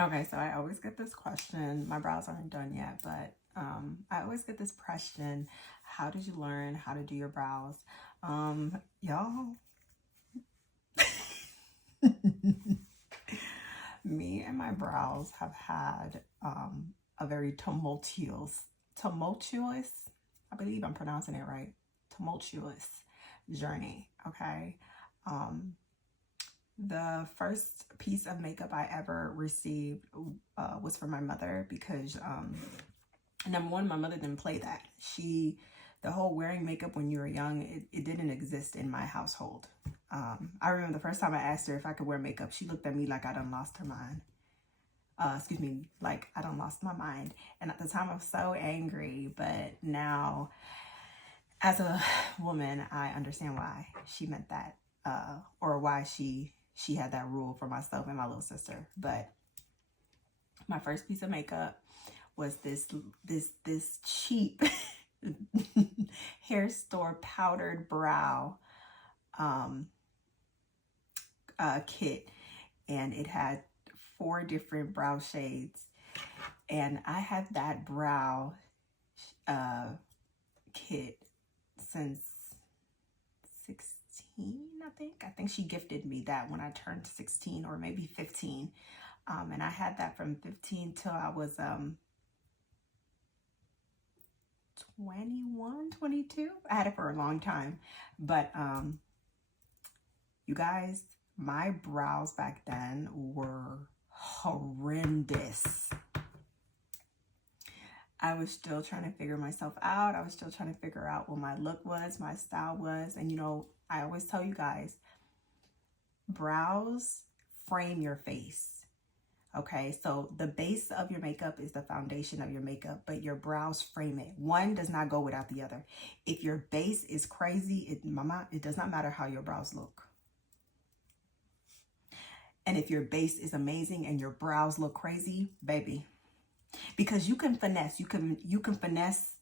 Okay, so I always get this question. My brows aren't done yet, but I always get this question. How did you learn how to do your brows? Y'all, me and my brows have had a very tumultuous, I believe I'm pronouncing it right, tumultuous journey, okay? Um, the first piece of makeup I ever received was from my mother because, number one, my mother didn't play that. The whole wearing makeup when you were young, it didn't exist in my household. I remember the first time I asked her if I could wear makeup, she looked at me like I done lost her mind. Excuse me, like I done lost my mind. And at the time I was so angry, but now as a woman, I understand why she meant that, or why she had that rule for myself and my little sister. But my first piece of makeup was this cheap hair store powdered brow kit, and it had 4 different brow shades, and I had that brow kit since 16, I think she gifted me that when I turned 16 or maybe 15, and I had that from 15 till I was 21, 22. I had it for a long time, but you guys, my brows back then were horrendous. I was still trying to figure myself out. I was still trying to figure out what my look was, my style was. And you know, I always tell you guys, brows frame your face. Okay, so the base of your makeup is the foundation of your makeup, but your brows frame it. One does not go without the other. If your base is crazy, it does not matter how your brows look. And if your base is amazing and your brows look crazy, baby, because you can finesse, you can finesse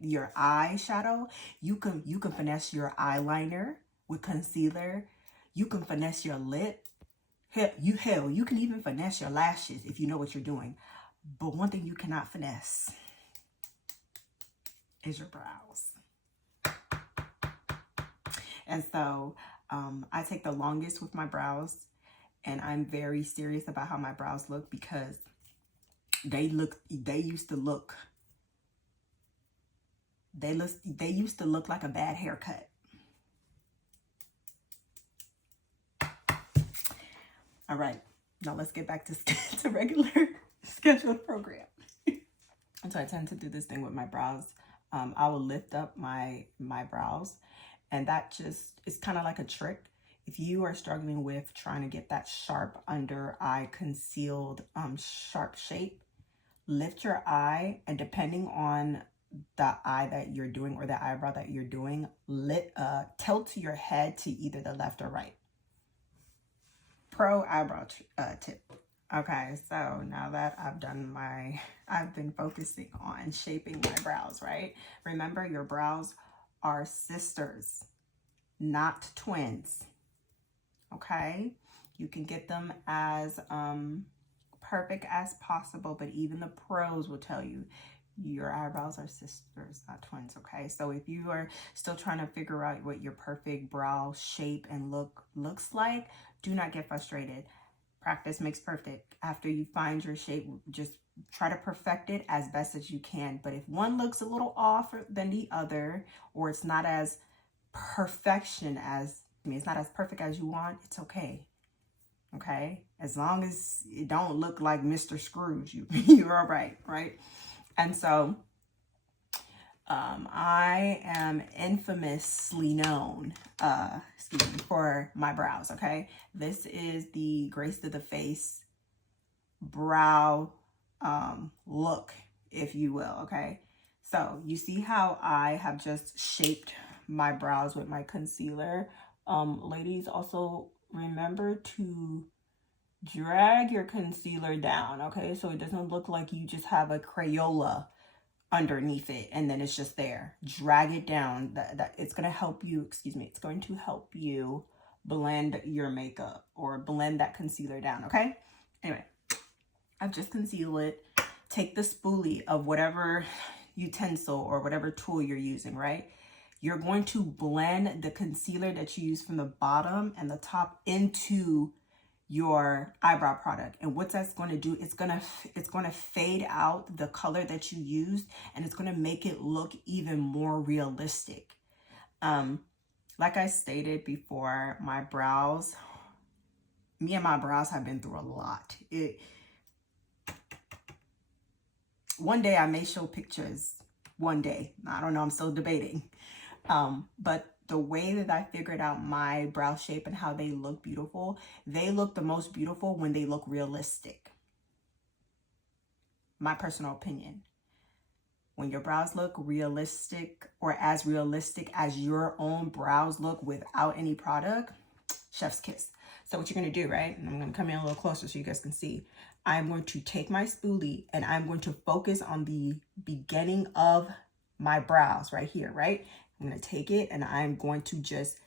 your eyeshadow, you can finesse your eyeliner with concealer, you can finesse your lip. Hell, you can even finesse your lashes if you know what you're doing. But one thing you cannot finesse is your brows. And so I take the longest with my brows, and I'm very serious about how my brows look because they used to look like a bad haircut. All right, now let's get back to regular scheduled program. And so I tend to do this thing with my brows. I will lift up my brows, and that just is kind of like a trick. If you are struggling with trying to get that sharp under eye concealed sharp shape, lift your eye, and depending on the eye that you're doing or the eyebrow that you're doing, tilt your head to either the left or right. Pro eyebrow tip. Okay, so now that I've been focusing on shaping my brows, right? Remember, your brows are sisters, not twins. Okay, you can get them as perfect as possible, but even the pros will tell you your eyebrows are sisters, not twins. Okay, so if you are still trying to figure out what your perfect brow shape and look looks like, do not get frustrated. Practice makes perfect. After you find your shape, just try to perfect it as best as you can. But if one looks a little off than the other, or it's not as it's not as perfect as you want, it's okay. Okay, as long as it don't look like Mr. Scrooge, you're all right, right? And so I am infamously known, for my brows, okay? This is the Grace to the Face brow look, if you will, okay? So you see how I have just shaped my brows with my concealer. Ladies, also remember to drag your concealer down, okay? So it doesn't look like you just have a Crayola underneath it and then it's just there. Drag it down. It's going to help you, it's going to help you blend your makeup or blend that concealer down, okay? Anyway, I've just concealed it. Take the spoolie of whatever utensil or whatever tool you're using, right? You're going to blend the concealer that you use from the bottom and the top into your eyebrow product. And what that's going to do, it's going to fade out the color that you used, and it's going to make it look even more realistic. Like I stated before, my brows, me and my brows have been through a lot. One day I may show pictures. One day, I don't know, I'm still debating. But the way that I figured out my brow shape and how they look beautiful, they look the most beautiful when they look realistic. My personal opinion. When your brows look realistic, or as realistic as your own brows look without any product, chef's kiss. So what you're going to do, right? And I'm going to come in a little closer so you guys can see. I'm going to take my spoolie and I'm going to focus on the beginning of my brows right here, right? I'm going to take it and I'm going to just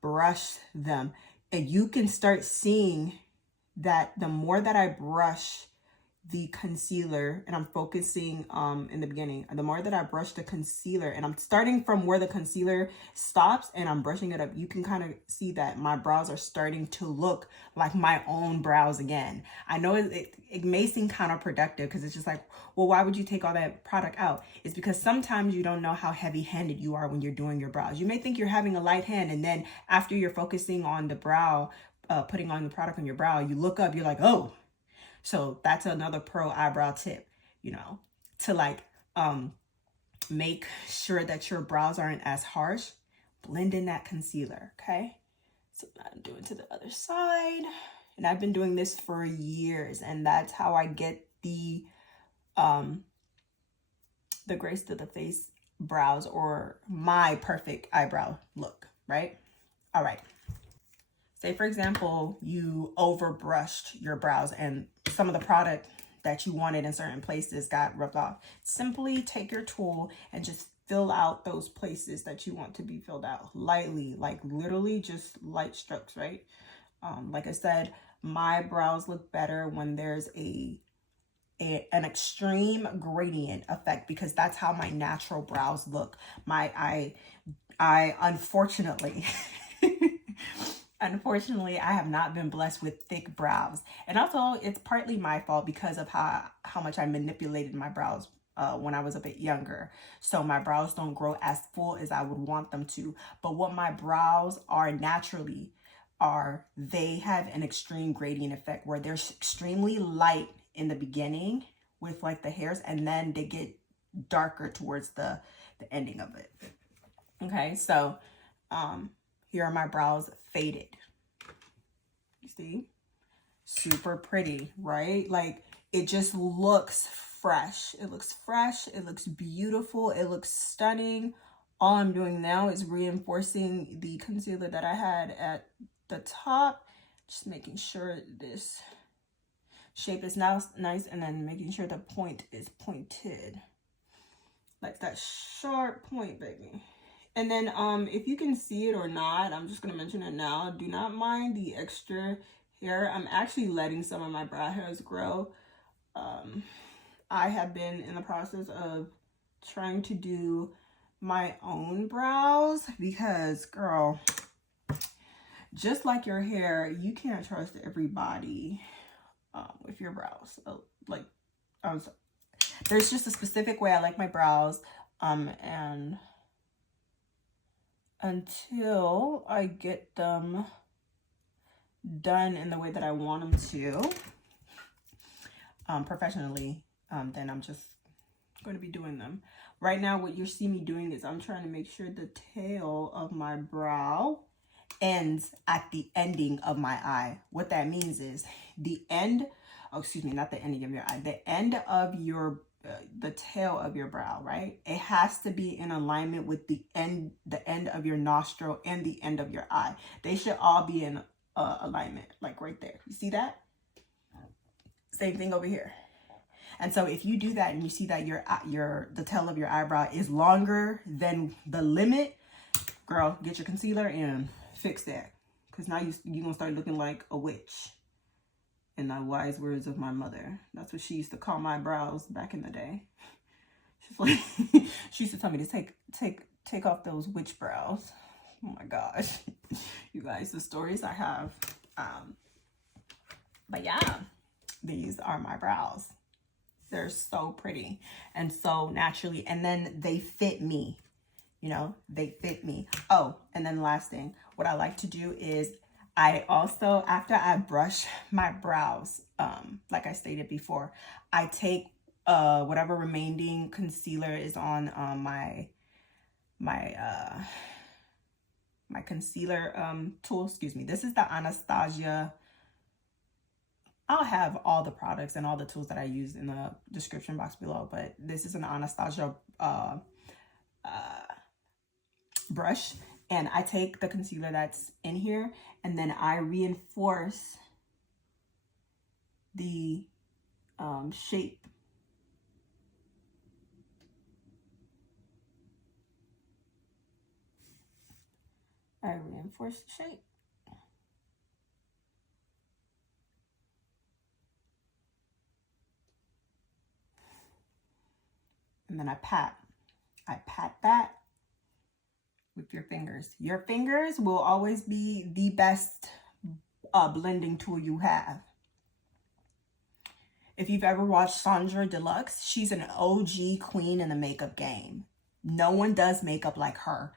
brush them. And you can start seeing that the more that I brush the concealer, and I'm focusing in the beginning, the more that I brush the concealer, and I'm starting from where the concealer stops and I'm brushing it up, you can kind of see that my brows are starting to look like my own brows again. I know it may seem counterproductive because it's just like, well, why would you take all that product out? It's because sometimes you don't know how heavy-handed you are when you're doing your brows. You may think you're having a light hand, and then after you're focusing on the brow, putting on the product on your brow, you look up, you're like, oh. So that's another pro eyebrow tip, you know, to like make sure that your brows aren't as harsh. Blend in that concealer, okay? So I'm doing to the other side, and I've been doing this for years, and that's how I get the grace to the face brows, or my perfect eyebrow look, right? All right. Say, for example, you overbrushed your brows and some of the product that you wanted in certain places got rubbed off. Simply take your tool and just fill out those places that you want to be filled out lightly, like literally just light strokes, right? Like I said, my brows look better when there's an extreme gradient effect, because that's how my natural brows look. I unfortunately Unfortunately, I have not been blessed with thick brows. And also, it's partly my fault because of how much I manipulated my brows when I was a bit younger. So my brows don't grow as full as I would want them to. But what my brows are naturally they have an extreme gradient effect where they're extremely light in the beginning with like the hairs, and then they get darker towards the ending of it. Okay, so here are my brows faded. You see? Super pretty, right? Like, it just looks fresh. It looks fresh. It looks beautiful. It looks stunning. All I'm doing now is reinforcing the concealer that I had at the top. Just making sure this shape is now nice, and then making sure the point is pointed. Like that sharp point, baby. And then if you can see it or not, I'm just going to mention it now. Do not mind the extra hair. I'm actually letting some of my brow hairs grow. I have been in the process of trying to do my own brows because, girl, just like your hair, you can't trust everybody with your brows. Like, there's just a specific way I like my brows, and until I get them done in the way that I want them to, professionally, then I'm just going to be doing them. Right now, what you see me doing is I'm trying to make sure the tail of my brow ends at the ending of my eye. What that means is the end, oh, excuse me, not the ending of your eye, the end of your the tail of your brow, right? It has to be in alignment with the end of your nostril and the end of your eye. They should all be in alignment, like right there. You see that? Same thing over here. And so if you do that and you see that the tail of your eyebrow is longer than the limit, girl, get your concealer and fix that, because now you're gonna start looking like a witch. in the wise words of my mother. That's what she used to call my brows back in the day. She's like, she used to tell me to take off those witch brows. Oh my gosh. You guys, the stories I have. But yeah, these are my brows. They're so pretty and so naturally, and then they fit me, you know, they fit me. Oh, and then last thing, what I like to do is I also, after I brush my brows, like I stated before, I take whatever remaining concealer is on my concealer tool. Excuse me. This is the Anastasia. I'll have all the products and all the tools that I use in the description box below, but this is an Anastasia brush, and I take the concealer that's in here and then I reinforce the shape. I reinforce the shape. And then I pat that with your fingers. Your fingers will always be the best blending tool you have. If you've ever watched Sandra Deluxe, she's an OG queen in the makeup game. No one does makeup like her.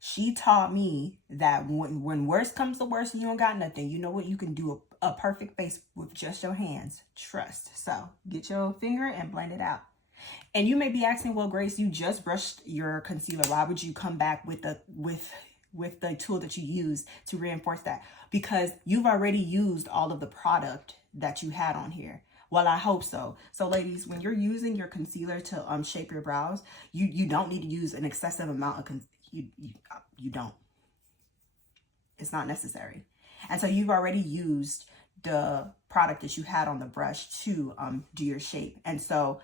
She taught me that when worst comes to worst and you don't got nothing, you know what? You can do a perfect face with just your hands. Trust. So get your finger and blend it out. And you may be asking, well, Grace, you just brushed your concealer. Why would you come back with the tool that you use to reinforce that? Because you've already used all of the product that you had on here. Well, I hope so. So ladies, when you're using your concealer to shape your brows, you don't need to use an excessive amount of you don't. It's not necessary. And so you've already used the product that you had on the brush to do your shape. And so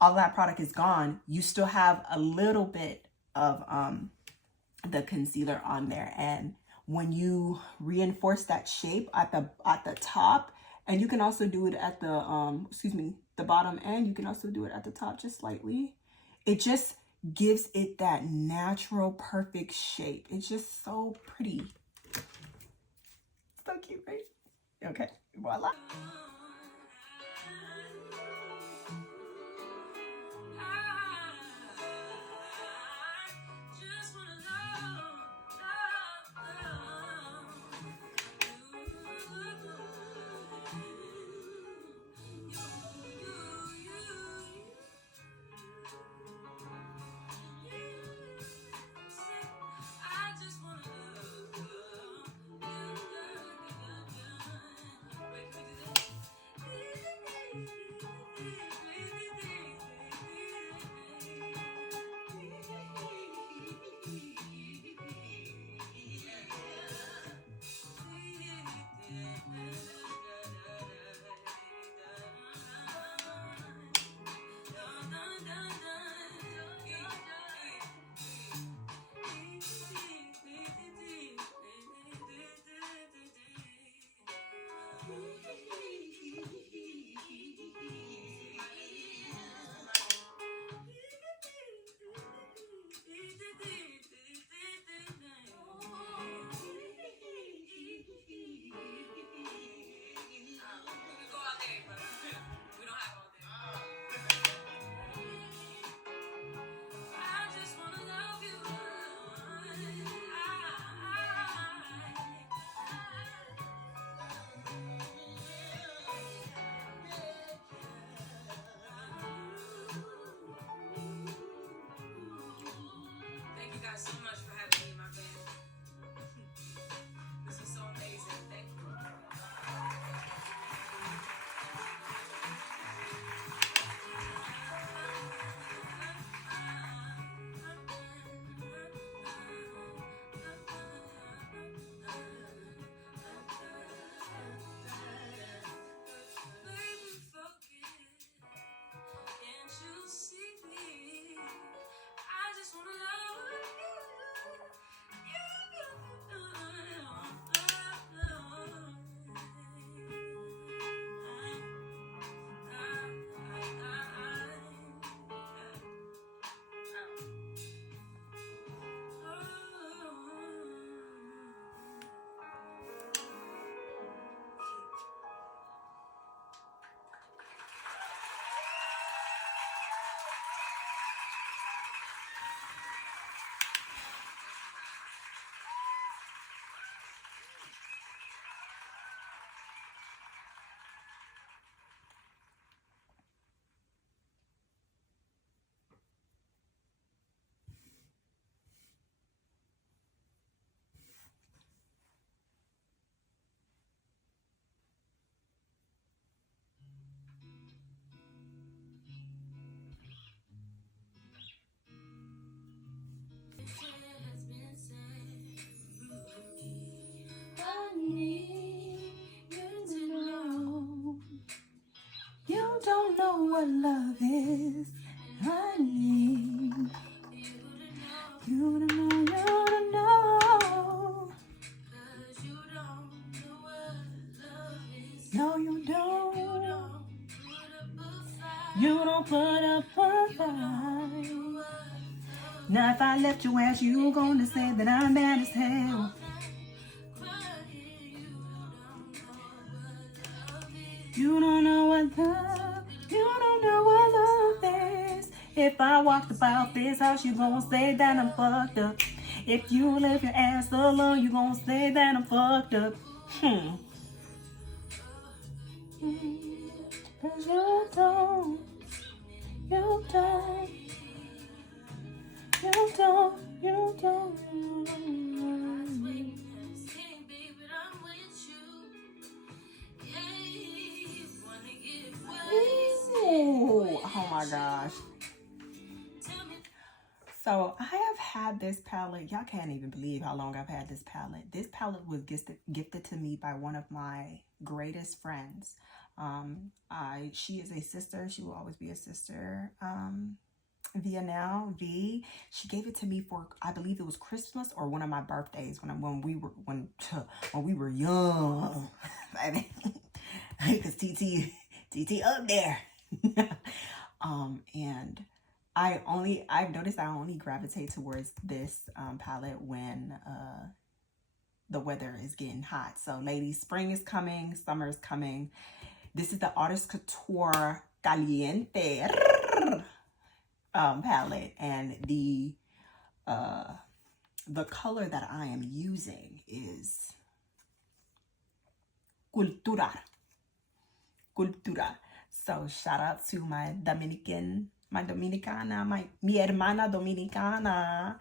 all that product is gone. You still have a little bit of the concealer on there. And when you reinforce that shape at the top, and you can also do it at the the bottom end, you can also do it at the top just slightly. It just gives it that natural, perfect shape. It's just so pretty. So cute, right? Okay, voila. So much for having me, my band. This was so amazing. Thank you. Can't you see me? I just wanna love you. what love is, honey. You don't know, you don't know. No, you don't. You don't put up a fight. Now if I left your ass, you gonna say that I'm bad as hell. You don't know what love, you don't know what love is. If I walked about this house, you gon' say that I'm fucked up. If you leave your ass alone, you gon' say that I'm fucked up. Cause you don't, you don't, you don't, you don't. Ooh, oh my gosh. So I have had this palette. Y'all can't even believe how long I've had this palette. This palette was gifted to me by one of my greatest friends. She is a sister. She will always be a sister. Via now, V. She gave it to me for, I believe it was Christmas or one of my birthdays when we were young, baby. Because TT up there. And I've noticed I only gravitate towards this palette when the weather is getting hot. So ladies, spring is coming, summer is coming. This is the Artiste Couture Caliente palette, and the color that I am using is Cultura. So shout out to my Dominicana, mi hermana Dominicana.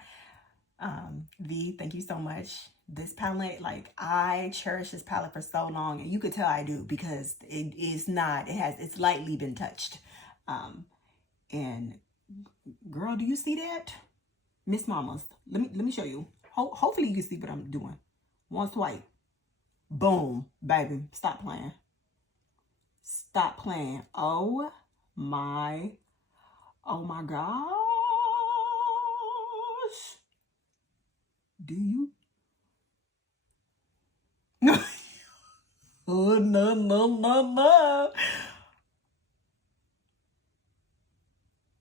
V, thank you so much. This palette, like, I cherish this palette for so long, and you could tell I do because it's lightly been touched. And girl, do you see that? Miss Mamas, let me show you. Hopefully you can see what I'm doing. One swipe. Boom, baby. Stop playing. Stop playing. Oh my gosh. Do you? Oh, no.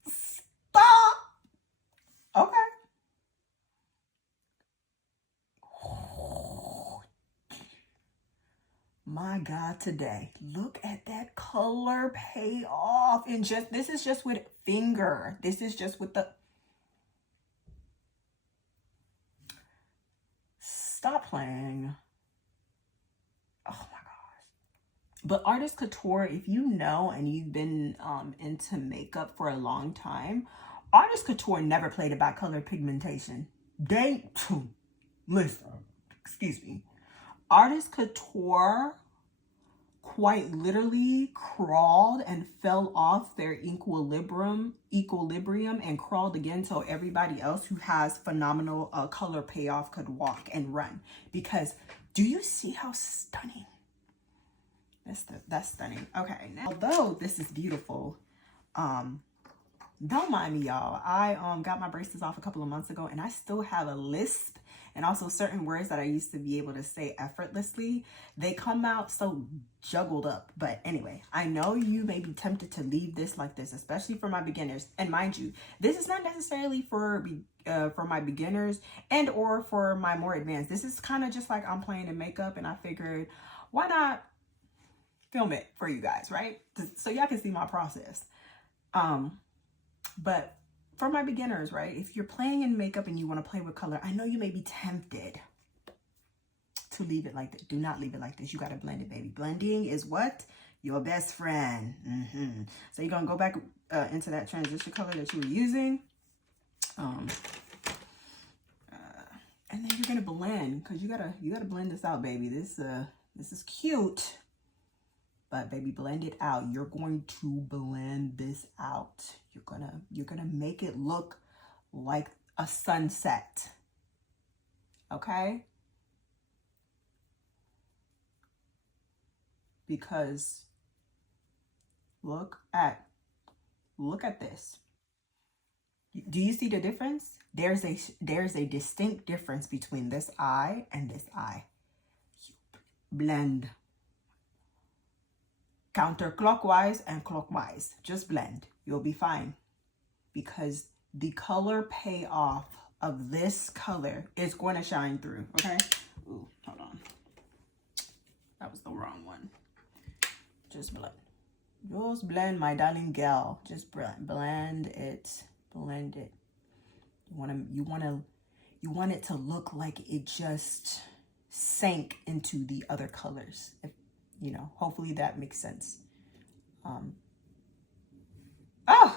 Stop. Okay. My God, today, look at that color payoff. And this is just with finger. This is just with the, stop playing. Oh my gosh. But Artiste Couture, if you know and you've been into makeup for a long time, Artiste Couture never played about color pigmentation. Listen, excuse me. Artiste Couture quite literally crawled and fell off their equilibrium and crawled again so everybody else who has phenomenal color payoff could walk and run. Because do you see how stunning? That's stunning. Okay, now although this is beautiful, don't mind me, y'all. I got my braces off a couple of months ago, and I still have a lisp, and also certain words that I used to be able to say effortlessly, they come out so juggled up. But anyway, I know you may be tempted to leave this like this, especially for my beginners. And mind you, this is not necessarily for my beginners and or for my more advanced. This is kind of just like I'm playing in makeup, and I figured, why not film it for you guys, right? So y'all can see my process. But for my beginners, right, if you're playing in makeup and you want to play with color, I know you may be tempted to leave it like this. Do not leave it like this. You got to blend it, baby. Blending is what? Your best friend. So you're going to go back into that transition color that you were using. And then you're going to blend, because you gotta blend this out, baby. This is cute. But baby, blend it out. You're going to blend this out. You're gonna make it look like a sunset. Okay? Because look at Look at this. Do you see the difference? There's a distinct difference between this eye and this eye. Blend. Counterclockwise and clockwise. Just blend. You'll be fine. Because the color payoff of this color is going to shine through, okay? Ooh, hold on. That was the wrong one. Just blend. Just blend, my darling girl. Just blend it. Blend it. You want it to look like it just sank into the other colors. If, you know, hopefully that makes sense. Oh,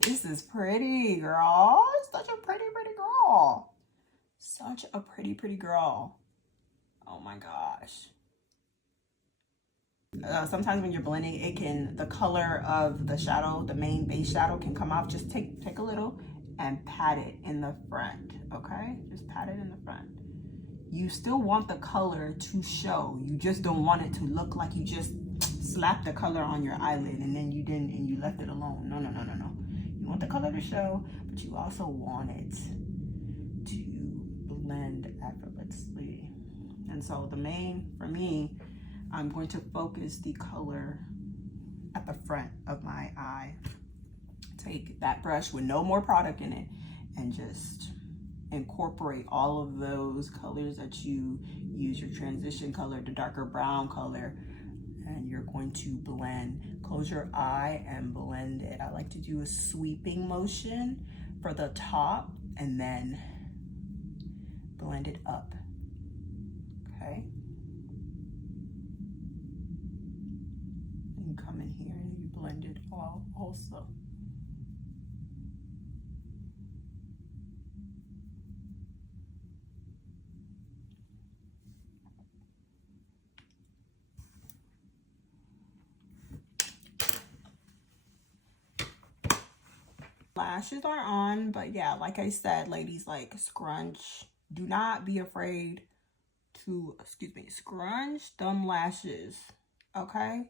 this is pretty, girl. Such a pretty girl. Such a pretty girl. Oh my gosh. Sometimes when you're blending, the color of the shadow, the main base shadow can come off. Just take a little and pat it in the front, okay? Just pat it in the front. You still want the color to show. You just don't want it to look like you just slapped the color on your eyelid and then you didn't, and you left it alone. No. You want the color to show, but you also want it to blend effortlessly. And so for me, I'm going to focus the color at the front of my eye. Take that brush with no more product in it and just incorporate all of those colors that you use, your transition color, the darker brown color, and you're going to blend. Close your eye and blend it. I like to do a sweeping motion for the top and then blend it up, okay? And come in here and you blend it all also. Lashes are on, but yeah, like I said, ladies, like scrunch. Do not be afraid to, scrunch them lashes, okay?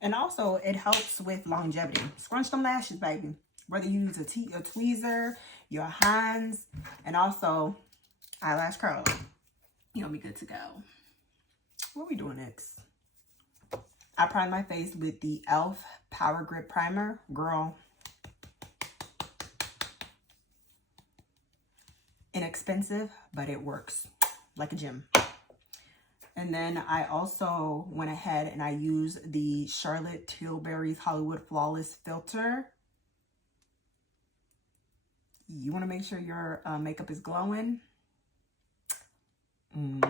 And also, it helps with longevity. Scrunch them lashes, baby. Whether you use a tweezer, your hands, and also eyelash curl, you'll be good to go. What are we doing next? I prime my face with the e.l.f. Power Grip Primer. Girl, inexpensive, but it works like a gym. And then I also went ahead and I used the Charlotte Tilbury's Hollywood Flawless Filter. You want to make sure your makeup is glowing. All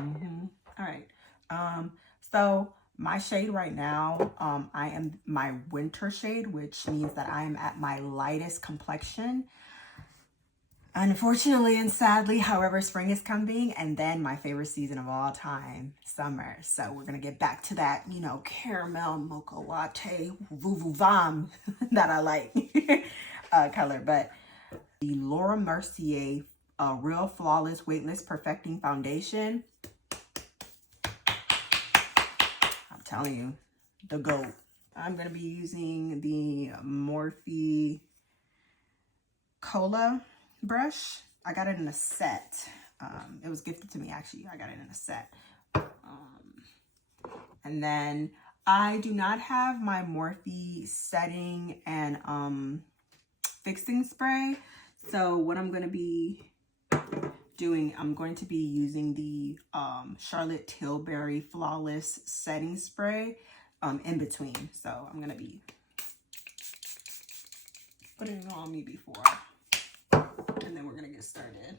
right. So my shade right now, I am my winter shade, which means that I am at my lightest complexion. Unfortunately and sadly, however, spring is coming, and then my favorite season of all time, summer. So we're going to get back to that, you know, caramel mocha latte, voo-voo-vam that I like color. But the Laura Mercier Real Flawless Weightless Perfecting Foundation. I'm telling you, the GOAT. I'm going to be using the Morphe Cola brush. I got it in a set. It was gifted to me, actually. I got it in a set. And then I do not have my Morphe setting and fixing spray. So what I'm going to be doing, I'm going to be using the Charlotte Tilbury Flawless Setting Spray in between. So I'm going to be putting it on me before. And then we're going to get started.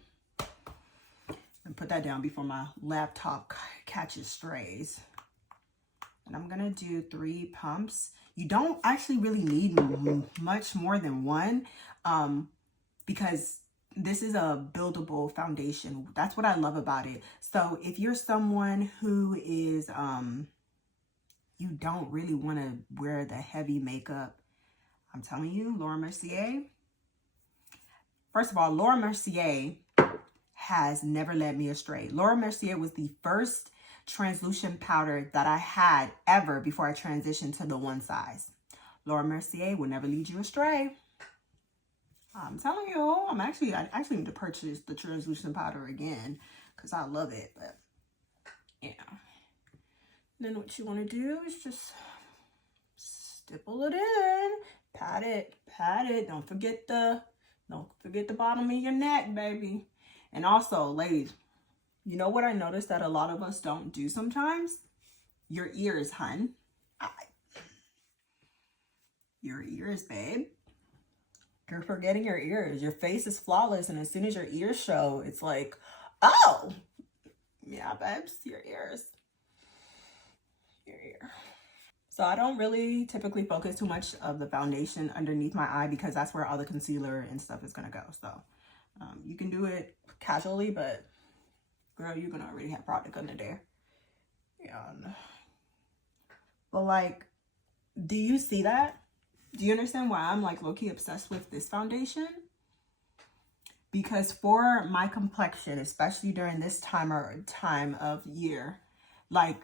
And put that down before my laptop catches strays. And I'm going to do 3 pumps. You don't actually really need much more than one because this is a buildable foundation. That's what I love about it. So if you're someone who is, you don't really want to wear the heavy makeup, I'm telling you, Laura Mercier. First of all, Laura Mercier has never led me astray. Laura Mercier was the first translucent powder that I had ever before I transitioned to the one size. Laura Mercier will never lead you astray. I'm telling you, I actually need to purchase the translucent powder again because I love it. But yeah. Then what you want to do is just stipple it in, pat it. Don't forget the bottom of your neck, baby. And also, ladies, you know what I noticed that a lot of us don't do sometimes? Your ears, hun. Your ears, babe. You're forgetting your ears. Your face is flawless, and as soon as your ears show, it's like, oh, yeah, babes, your ears. Your ear. So I don't really typically focus too much of the foundation underneath my eye because that's where all the concealer and stuff is gonna go. So you can do it casually, but girl, you're gonna already have product under there. Yeah. But like, do you see that? Do you understand why I'm like low-key obsessed with this foundation? Because for my complexion, especially during this time of year, like,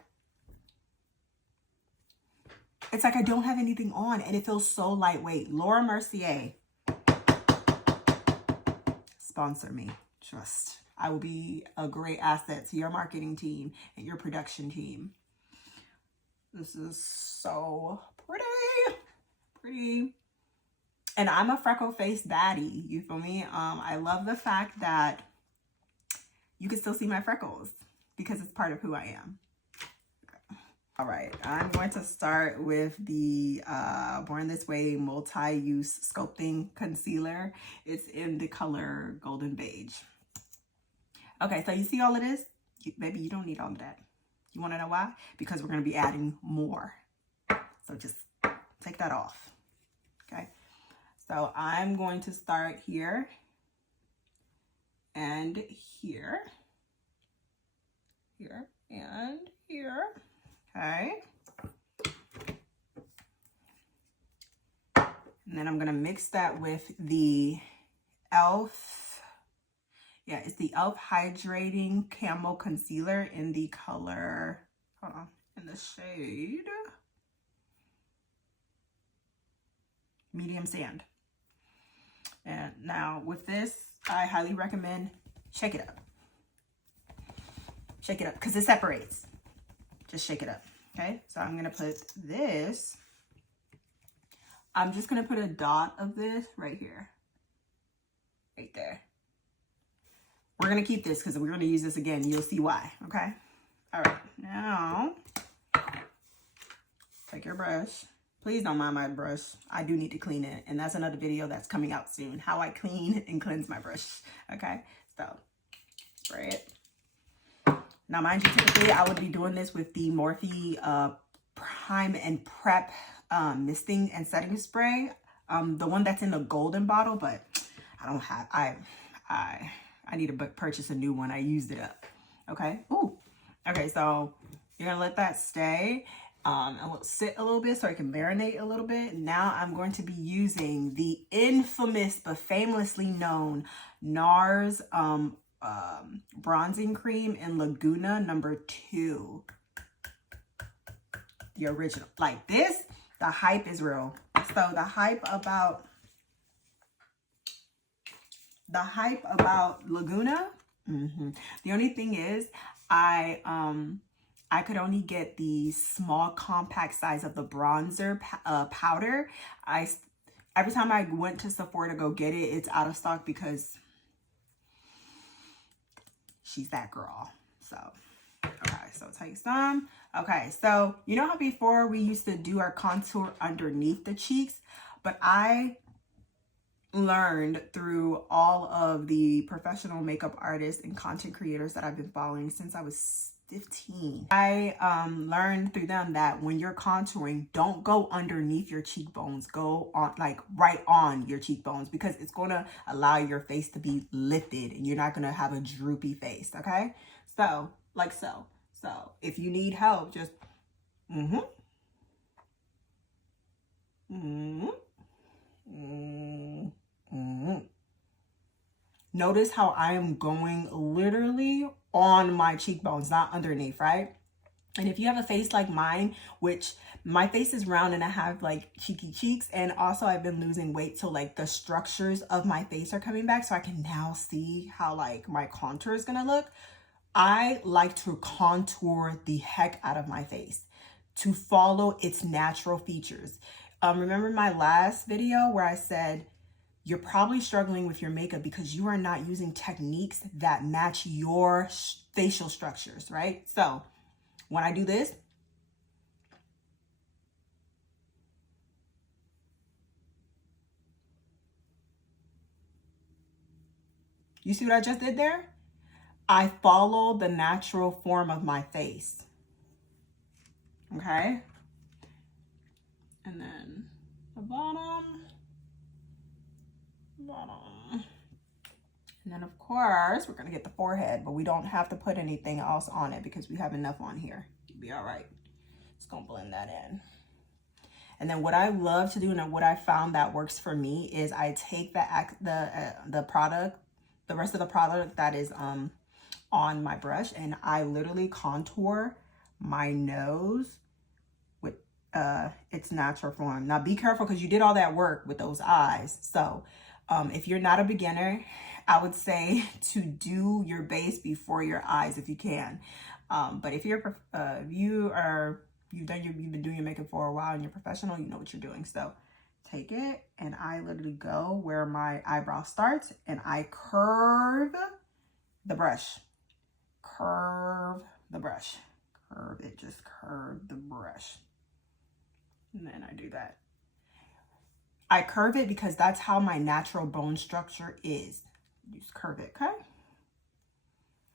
it's like I don't have anything on and it feels so lightweight. Laura Mercier, sponsor me. Trust. I will be a great asset to your marketing team and your production team. This is so pretty. And I'm a freckle-faced baddie. You feel me? I love the fact that you can still see my freckles because it's part of who I am. All right, I'm going to start with the Born This Way Multi-Use Sculpting Concealer. It's in the color Golden Beige. Okay, so you see all of this? Baby, you don't need all of that. You want to know why? Because we're going to be adding more. So just take that off. Okay, so I'm going to start here and here. Here and here. Okay. And then I'm going to mix that with the e.l.f. Yeah, it's the e.l.f. Hydrating Camo Concealer in the color, hold on, in the shade Medium Sand. And now with this, I highly recommend shake it up. Shake it up because it separates. Just shake it up. Okay, so I'm going to put this. I'm just going to put a dot of this right here. Right there. We're going to keep this because we're going to use this again. You'll see why. Okay. All right. Now, take your brush. Please don't mind my brush. I do need to clean it. And that's another video that's coming out soon. How I clean and cleanse my brush. Okay. So, spray it. Now, mind you, typically I would be doing this with the Morphe Prime and Prep misting and setting spray. The one that's in the golden bottle, but I don't have, I need to purchase a new one. I used it up. Okay. Ooh. Okay. So you're going to let that stay. And we'll sit a little bit so I can marinate a little bit. Now I'm going to be using the infamous but famously known NARS bronzing cream in Laguna #2. The original. Like this, the hype is real. So the hype about Laguna, the only thing is I could only get the small compact size of the bronzer powder. Every time I went to Sephora to go get it, it's out of stock because she's that girl. So, okay, so take some. Okay, so you know how before we used to do our contour underneath the cheeks, but I learned through all of the professional makeup artists and content creators that I've been following since I was 15. I learned through them that when you're contouring, don't go underneath your cheekbones. Go on, like right on your cheekbones, because it's going to allow your face to be lifted and you're not going to have a droopy face. Okay, so like so if you need help, just notice how I am going literally on my cheekbones, not underneath, right? And if you have a face like mine, which my face is round and I have like cheeky cheeks, and also I've been losing weight, so like the structures of my face are coming back, so I can now see how like my contour is gonna look. I like to contour the heck out of my face to follow its natural features. Remember my last video where I said you're probably struggling with your makeup because you are not using techniques that match your facial structures, right? So when I do this, you see what I just did there? I follow the natural form of my face. Okay? And then the bottom. And then of course, we're gonna get the forehead, but we don't have to put anything else on it because we have enough on here. You'll be all right. Just gonna blend that in. And then what I love to do and what I found that works for me is I take the product, the rest of the product that is on my brush, and I literally contour my nose with its natural form. Now be careful because you did all that work with those eyes. So if you're not a beginner, I would say to do your base before your eyes if you can. But if you're you've been doing your makeup for a while and you're professional, you know what you're doing. So take it, and I literally go where my eyebrow starts and I curve the brush. Curve the brush. Curve it, just curve the brush. And then I do that. I curve it because that's how my natural bone structure is. Just curve it, okay?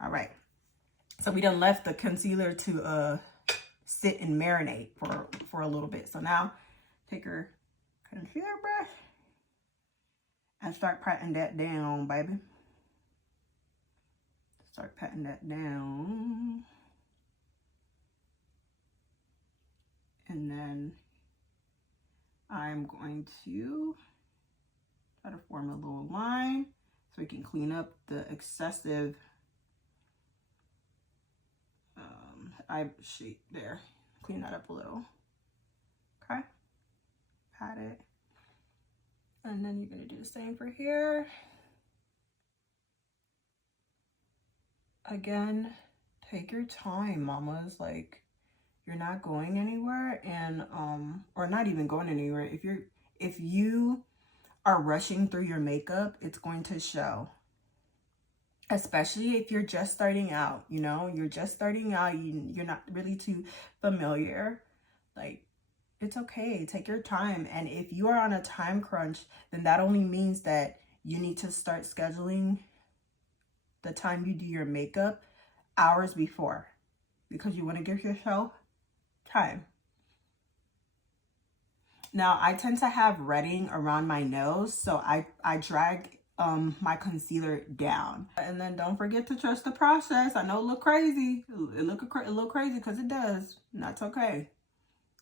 All right. So we done left the concealer to sit and marinate for a little bit. So now take your concealer brush and start patting that down, baby. Start patting that down. And then I'm going to try to form a little line so we can clean up the excessive eye shape there. Clean that up a little. Okay. Pat it. And then you're going to do the same for here. Again, take your time, mamas. Like, you're not going anywhere, and or not even going anywhere. If you are rushing through your makeup, it's going to show. Especially if you're just starting out, you know, you're just starting out, you're not really too familiar. Like, it's okay, take your time. And if you are on a time crunch, then that only means that you need to start scheduling the time you do your makeup hours before, because you want to give yourself time. Now, I tend to have redding around my nose, so I drag my concealer down. And then don't forget to trust the process. I know it look crazy. It look crazy because it does. And that's okay.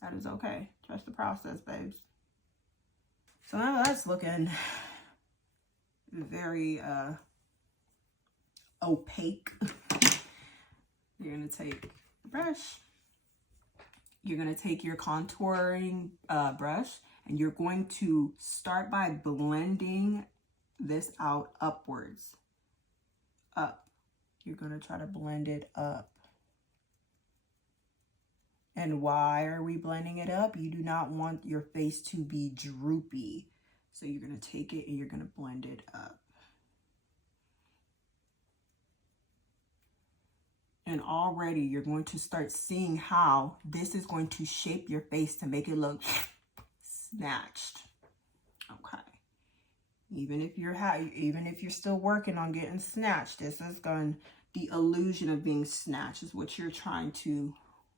That is okay. Trust the process, babes. So now that's looking very opaque. You're gonna take the brush. You're going to take your contouring brush, and you're going to start by blending this out upwards. Up. You're going to try to blend it up. And why are we blending it up? You do not want your face to be droopy. So you're going to take it and you're going to blend it up. And already you're going to start seeing how this is going to shape your face to make it look snatched. Okay. Even if you're still working on getting snatched, this is the illusion of being snatched is what you're trying to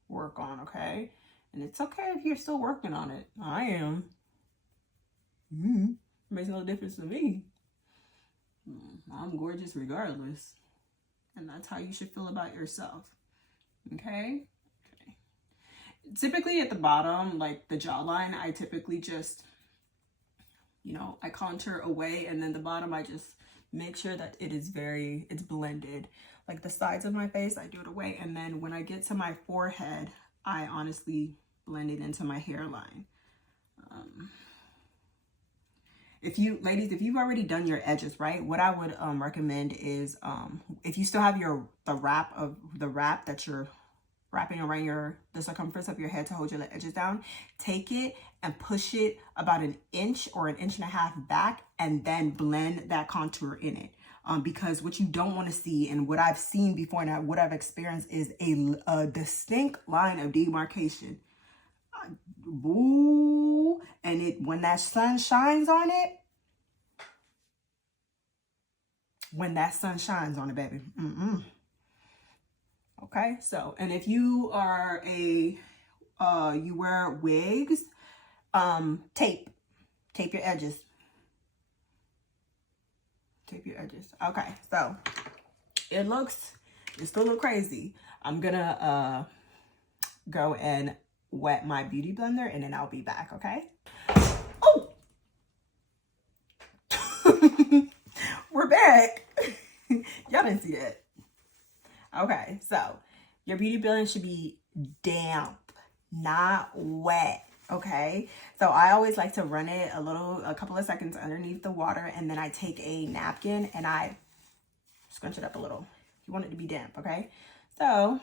work on, okay? And it's okay if you're still working on it. I am. It makes no difference to me. I'm gorgeous regardless. And that's how you should feel about yourself. Okay? Okay. Typically at the bottom, like the jawline, I typically just, you know, I contour away, and then the bottom I just make sure that it's blended. like the sides of my face, I do it away. And then when I get to my forehead, I honestly blend it into my hairline. If you, ladies, if you've already done your edges, right, what I would recommend is if you still have the wrap that you're wrapping around the circumference of your head to hold your edges down, take it and push it about an inch or an inch and a half back, and then blend that contour in it. Because what you don't want to see, and what I've seen before and what I've experienced, is a distinct line of demarcation. Boo. And when that sun shines on it, baby. Okay, so, and if you are you wear wigs, tape your edges. Tape your edges. Okay, so it still look crazy. I'm gonna go and wet my beauty blender, and then I'll be back, okay? Oh! We're back. Y'all didn't see that. Okay, so your beauty blender should be damp, not wet. Okay, so I always like to run it a couple of seconds underneath the water, and then I take a napkin and I scrunch it up a little. You want it to be damp, okay? So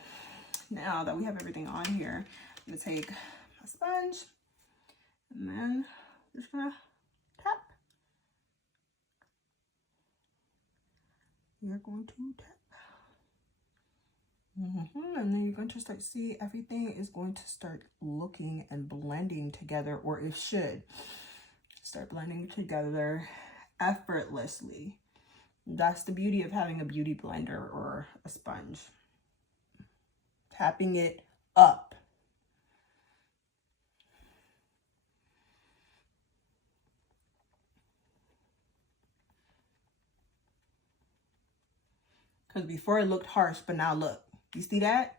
now that we have everything on here, I'm gonna take my sponge and then just gonna tap. You're going to tap. And then you're going to start see everything is going to start looking and blending together, or it should start blending together effortlessly. That's the beauty of having a beauty blender or a sponge. Tapping it up. Because before it looked harsh, but now look. You see that?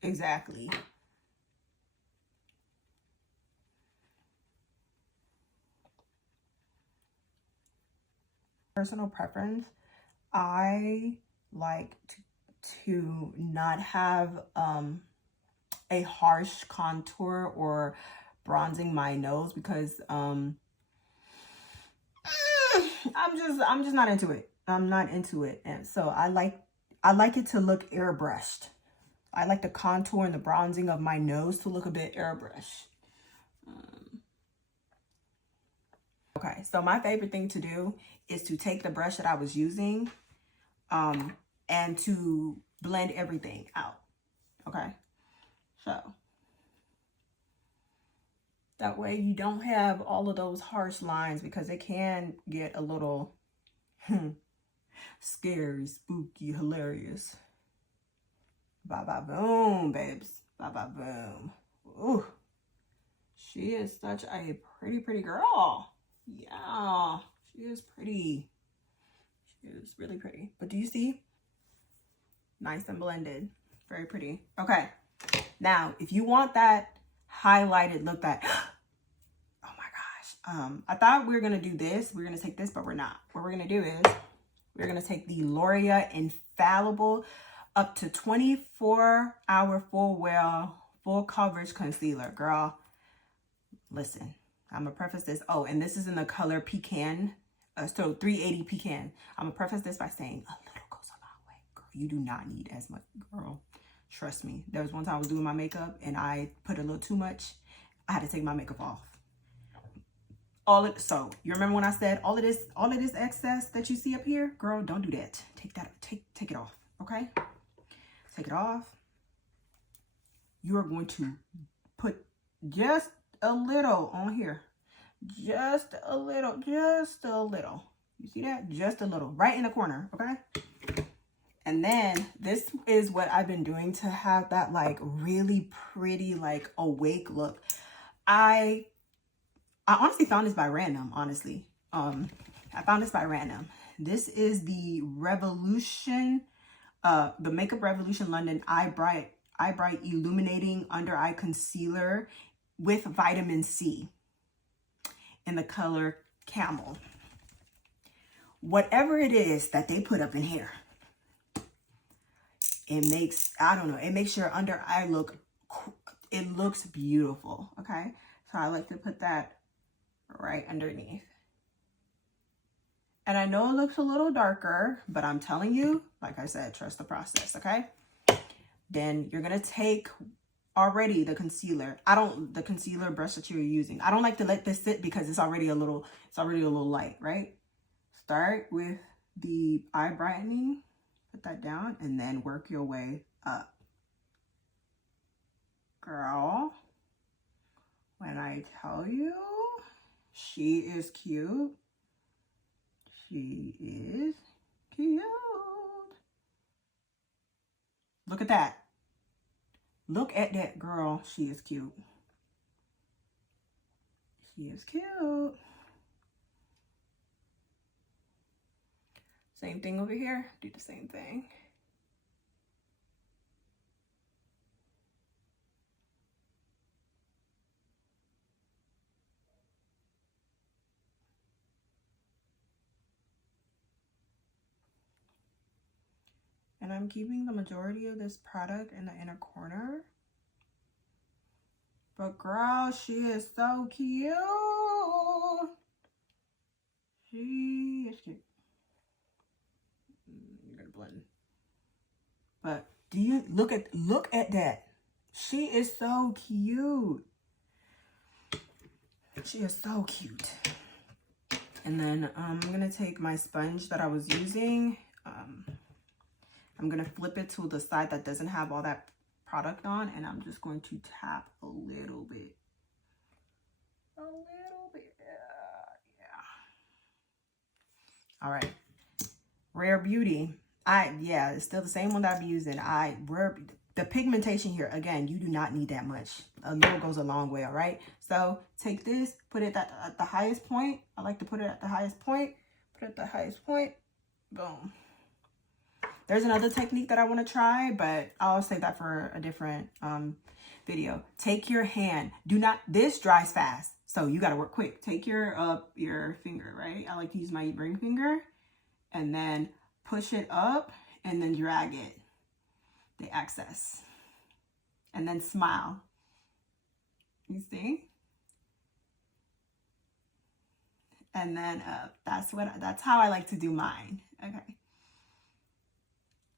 Exactly. Personal preference, I like to not have a harsh contour or bronzing my nose, because I'm just not into it. I'm not into it. And so I like it to look airbrushed. I like the contour and the bronzing of my nose to look a bit airbrushed. Okay, so my favorite thing to do is to take the brush that I was using and to blend everything out. Okay, so that way you don't have all of those harsh lines, because it can get a little scary, spooky, hilarious. Bye bye boom, babes. Bye bye boom. Ooh, she is such a pretty girl. Yeah, she is pretty. She is really pretty. But do you see? Nice and blended. Very pretty. Okay, now if you want that highlighted look, that oh my gosh, I thought we were gonna do this. We're gonna take this, but we're not. What we're gonna do is we're gonna take the L'Oreal Infallible up to 24-hour full coverage concealer. Girl, listen, I'm gonna preface this. Oh, and this is in the color Pecan, so 380 Pecan. I'm gonna preface this by saying a little goes a long way. Girl, you do not need as much, girl. Trust me. There was one time I was doing my makeup and I put a little too much. I had to take my makeup off. So you remember when I said all of this excess that you see up here? Girl, don't do that. Take it off, okay? Take it off. You are going to put just a little on here. Just a little. You see that? Just a little. Right in the corner, okay? And then this is what I've been doing to have that like really pretty, like awake look. I honestly found this by random, honestly. I found this by random. This is the Revolution, the Makeup Revolution London Eye Bright Illuminating Under Eye Concealer with Vitamin C in the color Camel. Whatever it is that they put up in here, it makes, I don't know, it makes your under eye look, it looks beautiful, okay? So I like to put that right underneath. And I know it looks a little darker, but I'm telling you, like I said, trust the process, okay? Then you're gonna take already the concealer. The concealer brush that you're using, I don't like to let this sit because it's already a little light, right? Start with the eye brightening, put that down, and then work your way up. Girl, when I tell you, she is cute. She is cute. Look at that. Look at that, girl. She is cute. She is cute. Same thing over here. Do the same thing. And I'm keeping the majority of this product in the inner corner. But girl, she is so cute. She is cute. You're gonna blend. But do you look at that? She is so cute. She is so cute. And then I'm gonna take my sponge that I was using. I'm gonna flip it to the side that doesn't have all that product on, and I'm just going to tap a little bit. A little bit, yeah. All right, Rare Beauty. Yeah, it's still the same one that I've been using. The pigmentation here, again, you do not need that much. A little goes a long way, all right? So take this, put it at the highest point. I like to put it at the highest point. Put it at the highest point. Boom. There's another technique that I want to try, but I'll save that for a different video. Take your hand. This dries fast, so you got to work quick. Take your finger, right? I like to use my ring finger, and then push it up, and then drag it, the excess, and then smile. You see? And then up. That's how I like to do mine. Okay.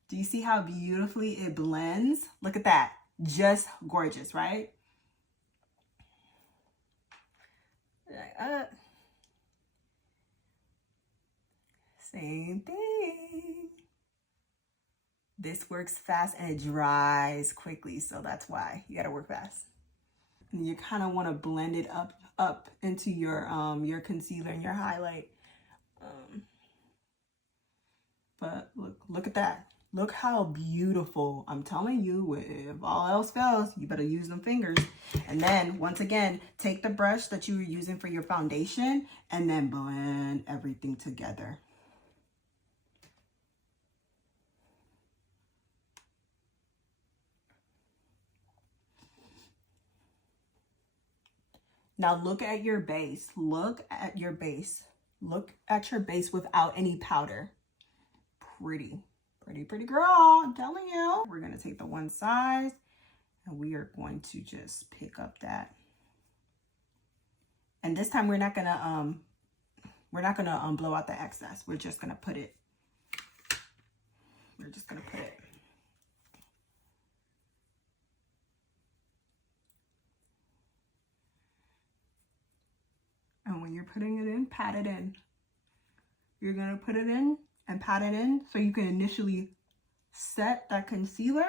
Do you see how beautifully it blends? Look at that. Just gorgeous, right? Same thing. This works fast and it dries quickly, so that's why you gotta work fast. And you kind of want to blend it up into your concealer and your highlight. But look at that. Look how beautiful. I'm telling you, if all else fails, you better use them fingers. And then, once again, take the brush that you were using for your foundation and then blend everything together. Now look at your base. Look at your base. Look at your base without any powder. Pretty girl, I'm telling you. We're gonna take the one side and we are going to just pick up that. And this time we're not gonna blow out the excess. We're just gonna put it. And when you're putting it in, pat it in. You're gonna put it in and pat it in so you can initially set that concealer,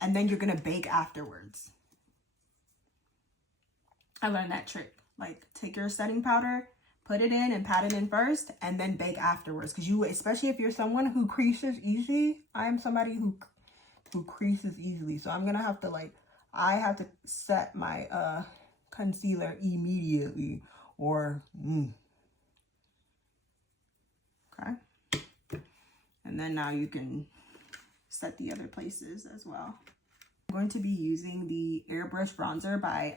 and then you're gonna bake afterwards. I learned that trick. Like, take your setting powder, put it in and pat it in first, and then bake afterwards. Because especially if you're someone who creases easy, I am somebody who creases easily. So I'm gonna have to I have to set my concealer immediately, or okay. And then now you can set the other places as well. I'm going to be using the Airbrush Bronzer by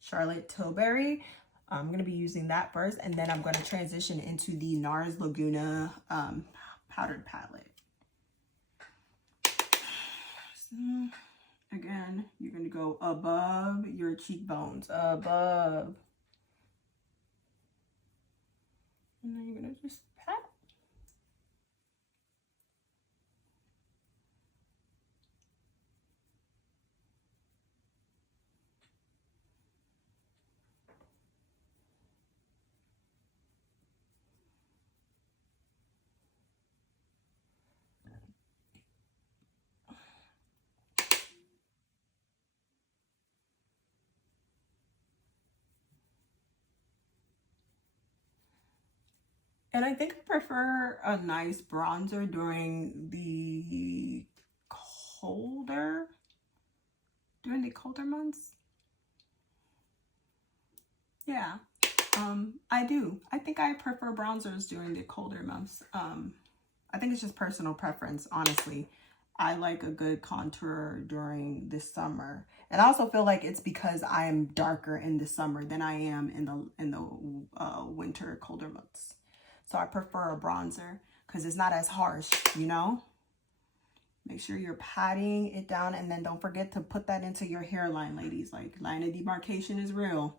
Charlotte Tilbury. I'm going to be using that first, and then I'm going to transition into the NARS Laguna powdered palette. Again, you're going to go above your cheekbones, above. And then you're going to just pat. And I think I prefer a nice bronzer during the colder months. Yeah, I do. I think I prefer bronzers during the colder months. I think it's just personal preference, honestly. I like a good contour during the summer. And I also feel like it's because I am darker in the summer than I am in the winter colder months. So I prefer a bronzer because it's not as harsh, you know? Make sure you're patting it down, and then don't forget to put that into your hairline, ladies. Like, line of demarcation is real.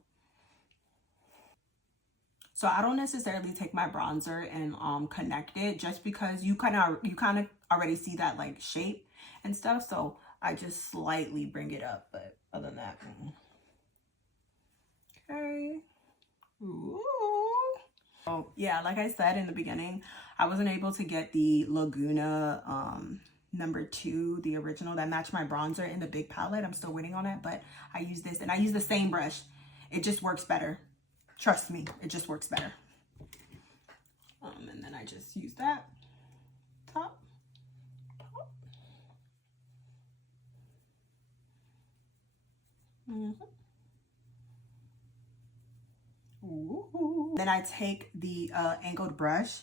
So I don't necessarily take my bronzer and connect it, just because you kind of already see that like shape and stuff. So I just slightly bring it up, but other than that, okay. Ooh. Oh yeah, like I said in the beginning, I wasn't able to get the Laguna number 2, the original that matched my bronzer in the big palette. I'm still waiting on it, but I use this, and I use the same brush. It just works better. Trust me, it just works better. And then I just use that top. Ooh. Then I take the angled brush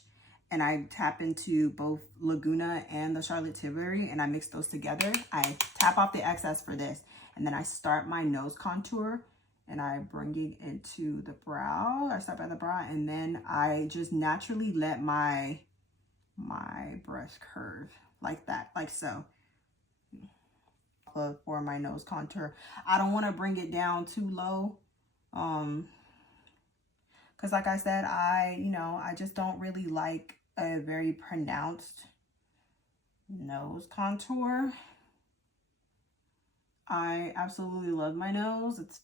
and I tap into both Laguna and the Charlotte Tilbury, and I mix those together. I tap off the excess for this, and then I start my nose contour and I bring it into the brow. I start by the brow, and then I just naturally let my brush curve like that, like so. For my nose contour, I don't want to bring it down too low, because like I said, I just don't really like a very pronounced nose contour. I absolutely love my nose. It's a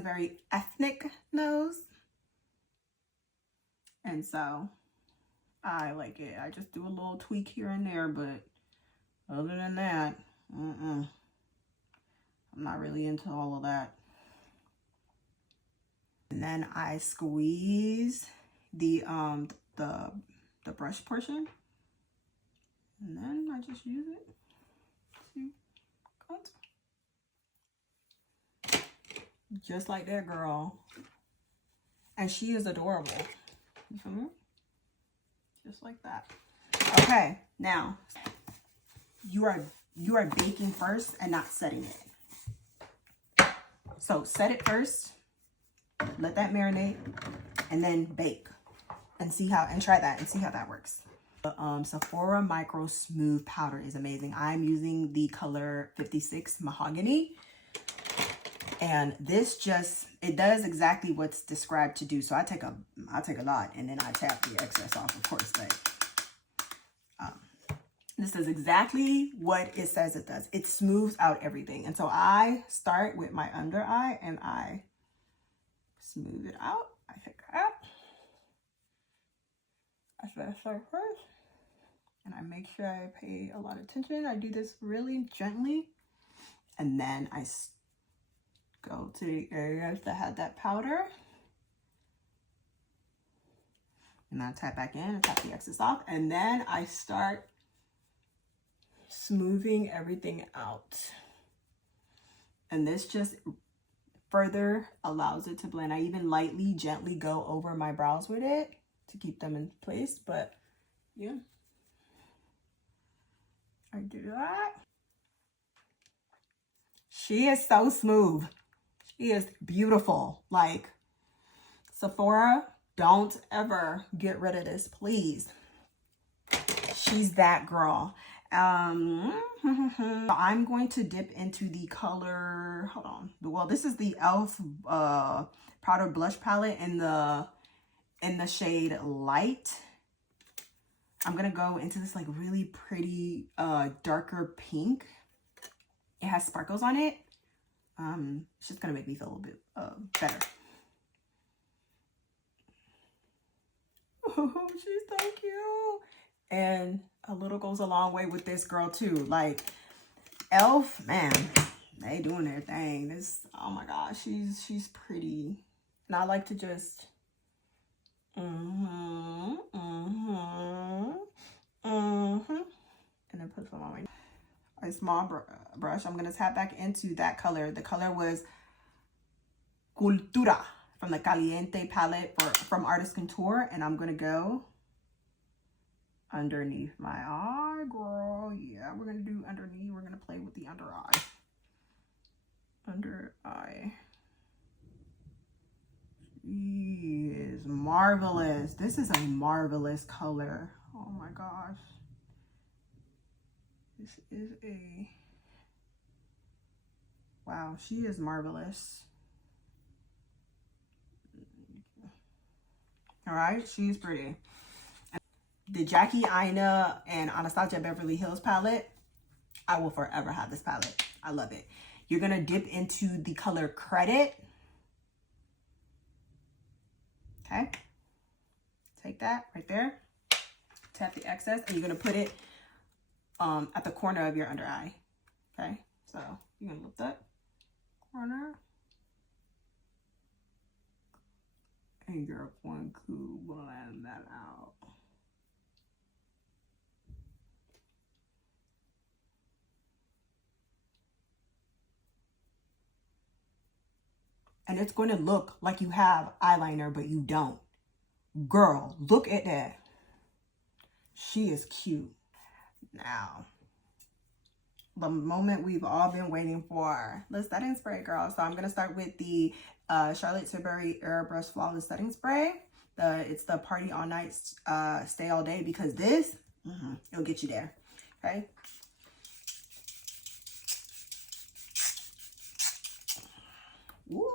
very ethnic nose. And so I like it. I just do a little tweak here and there, but other than that, I'm not really into all of that. And then I squeeze the brush portion, and then I just use it to contour. Just like that, girl. And she is adorable. Just like that. Okay, now you are baking first and not setting it. So set it first, let that marinate, and then bake and try that and see how that works. The Sephora Micro Smooth Powder is amazing. I'm using the color 56 Mahogany. And this it does exactly what's described to do. So I take a lot, and then I tap the excess off, of course, but this does exactly what it says it does. It smooths out everything. And so I start with my under eye and I smooth it out. I take it out. I start first, and I make sure I pay a lot of attention. I do this really gently, and then I go to the areas that had that powder, and I tap back in and tap the excess off, and then I start smoothing everything out. And this just further allows it to blend. I even lightly, gently go over my brows with it to keep them in place, but yeah, I do that. She is so smooth. She is beautiful. Like, Sephora, don't ever get rid of this, please. She's that girl. I'm going to dip into the color, hold on. Well, this is the e.l.f. powder blush palette in the shade Light. I'm gonna go into this like really pretty darker pink. It has sparkles on it. It's just gonna make me feel a little bit better. Oh, she's so cute. And a little goes a long way with this girl too. Like e.l.f., man, they doing their thing. This, oh my gosh, she's pretty. And I like to just and then put some on my a small brush. I'm gonna tap back into that color. The color was Cultura from the Caliente palette from Artiste Couture, and I'm gonna go underneath my eye, girl. Yeah, we're gonna do underneath. We're gonna play with the under eye. Under eye. She is marvelous. This is a marvelous color. Oh my gosh. This is a, wow, she is marvelous. All right, she's pretty. The Jackie Aina and Anastasia Beverly Hills palette, I will forever have this palette. I love it. You're gonna dip into the color Credit. Okay, take that right there, tap the excess, and you're gonna put it at the corner of your under eye. Okay, so you're gonna lift that corner, and you're going to blend that out. And it's going to look like you have eyeliner, but you don't. Girl, look at that. She is cute. Now, the moment we've all been waiting for, the setting spray, girl. So I'm going to start with the Charlotte Tilbury Airbrush Flawless Setting Spray. It's the Party All Night, Stay All Day, because this, it'll get you there. Okay. Woo.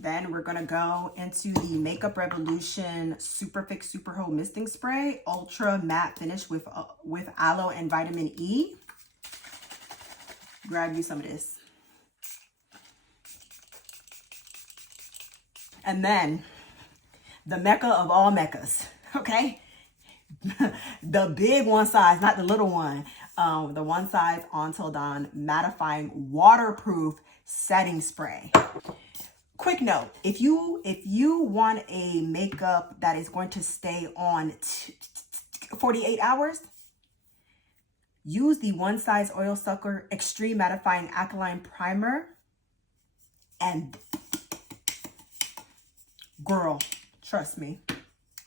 Then we're gonna go into the Makeup Revolution Super Fix Super Hold Misting Spray, Ultra Matte Finish with aloe and vitamin E. Grab you some of this. And then the mecca of all meccas, okay? The big one size, not the little one. The one size Until Dawn Mattifying Waterproof Setting Spray. Quick note, if you want a makeup that is going to stay on 48 hours, use the One Size Oil Sucker Extreme Mattifying Alkaline Primer. And girl, trust me.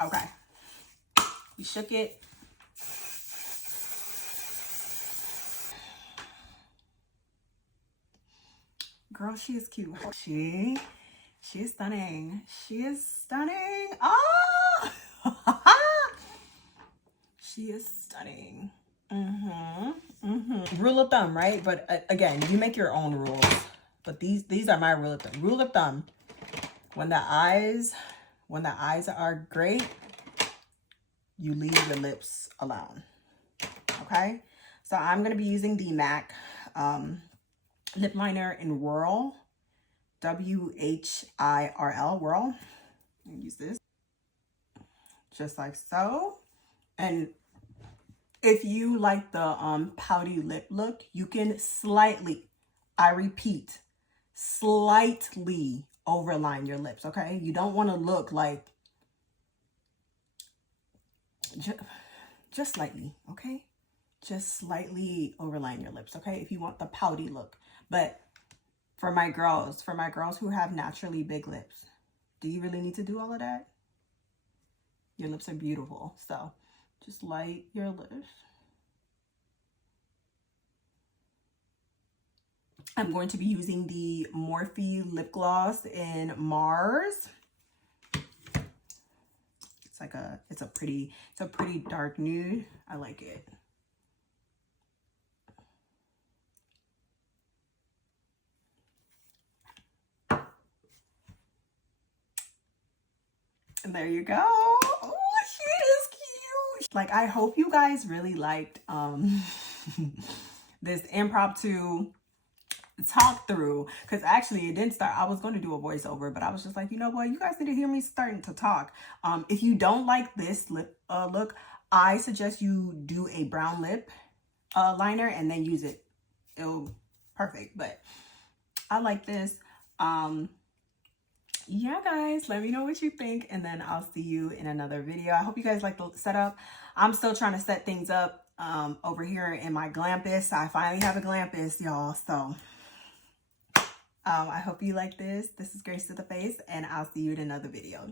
Okay. We shook it. Girl, she is cute. She is stunning. She is stunning. Oh! She is stunning. Rule of thumb, right? But again, you make your own rules. But these are my rule of thumb. Rule of thumb. When the eyes are great, you leave your lips alone. Okay? So I'm gonna be using the MAC lip liner in Whirl. WHIRL, Whirl. Use this just like so. And if you like the pouty lip look, you can slightly, I repeat, slightly overline your lips. Okay, you don't want to look like just slightly. Okay, just slightly overline your lips. Okay, if you want the pouty look. But for my girls who have naturally big lips, do you really need to do all of that? Your lips are beautiful, so just light your lips. I'm going to be using the Morphe lip gloss in Mars. It's like it's a pretty dark nude. I like it. And there you go. Oh, she is cute. Like, I hope you guys really liked this impromptu talk through, because actually it didn't start. I was going to do a voiceover, but I was just like, you know what, you guys need to hear me starting to talk. If you don't like this lip look, I suggest you do a brown lip liner and then use it. It'll perfect. But I like this. Yeah, guys, let me know what you think, and then I'll see you in another video. I hope you guys like the setup. I'm still trying to set things up over here in my glampus. I finally have a glampus, y'all. So I hope you like this. This is Grace to the Face, and I'll see you in another video.